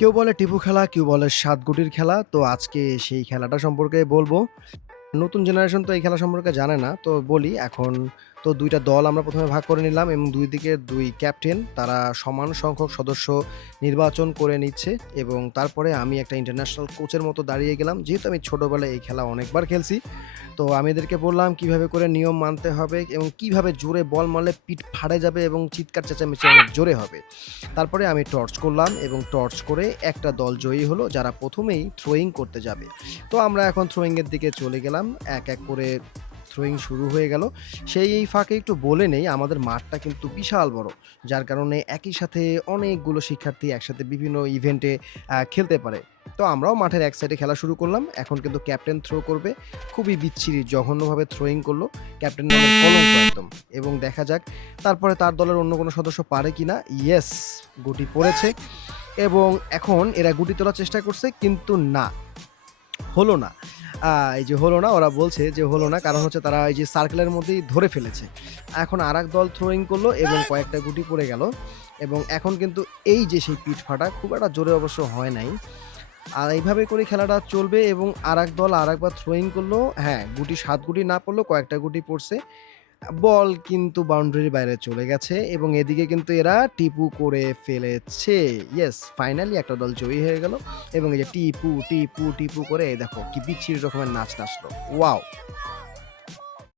কেউ বলে টিপু খেলা, কেউ বলে সাতগুটির খেলা। তো আজকে সেই খেলাটা সম্পর্কে বলব। নতুন জেনারেশন তো এই খেলা সম্পর্কে জানে না। তো বলি এখন তো ২ টা দল আমরা ১ম এ ভাগ করে নিলাম এবং ২ দিকের ২ ক্যাপ্টেন তারা সমান সংখ্যক সদস্য নির্বাচন করে নিচ্ছে এবং তারপরে আমি একটা ইন্টারন্যাশনাল কোচের মতো দাঁড়িয়ে গেলাম। যেহেতু আমি ছোটবেলায় এই খেলা অনেকবার খেলছি। তো আমি এদেরকে বললাম কিভাবে করে নিয়ম মানতে হবে এবং কিভাবে জোরে বল মারলে পিঠ ফাটে যাবে এবং চিৎকার চেঁচামেচি অনেক জোরে হবে। তারপরে আমি টর্চ করলাম এবং টর্চ করে একটা দল জয়ী হলো যারা ১ম এই থ্রোয়িং করতে যাবে। তো আমরা এখন থ্রোয়িং এর দিকে চলে গেলাম। এক করে থ্রোয়িং শুরু হয়ে গেল। এই ফাঁকে একটু বলে নেই আমাদের মাঠটা কিন্তু বিশাল বড়। যার কারণে একই সাথে অনেকগুলো শিক্ষার্থী একসাথে বিভিন্ন ইভেন্টে খেলতে পারে। তো আমরাও মাঠের এক সাইডে খেলা শুরু করলাম। এখন কিন্তু ক্যাপ্টেন থ্রো করবে। খুবই বিচ্ছিরি জঘন্যভাবে থ্রোয়িং করলো। ক্যাপ্টেন নামের কলঙ্ক একদম। এবং দেখা যাক তারপরে তার দলের অন্য কোনো সদস্য পারে কিনা। ইয়েস! গুটি পড়েছে এবং এখন এরা গুটি তোলার চেষ্টা করছে কিন্তু না। হলো না। এই যে হলো না, ওরা বলছে যে হলো না। কারণ হচ্ছে তারা এই যে সার্কেলের মধ্যেই ধরে ফেলেছে। এখন আরেক দল থ্রোইং করলো এবং কয়েকটা গুটি পড়ে গেল। এবং এখন কিন্তু এই যে সেই পিঠ ফাটা খুব একটা জোরে অবশ্য হয় নাই। আর এইভাবে করে খেলাটা চলবে এবং আরেক দল আরেকবার থ্রোইং করলো। হ্যাঁ, ৭ গুটি না পড়লেও কয়েকটা গুটি পড়ছে। বল কিন্তু বাউন্ডারির বাইরে চলে গেছে এবং এদিকে কিন্তু এরা টিপু করে ফেলেছে। ইয়েস! ফাইনালি একটা দল জয়ী হয়ে গেল এবং এই যে টিপু, টিপু, টিপু করে এই দেখো কি বিচ্ছিরি রকমের নাচ নাচলো। ওয়াও!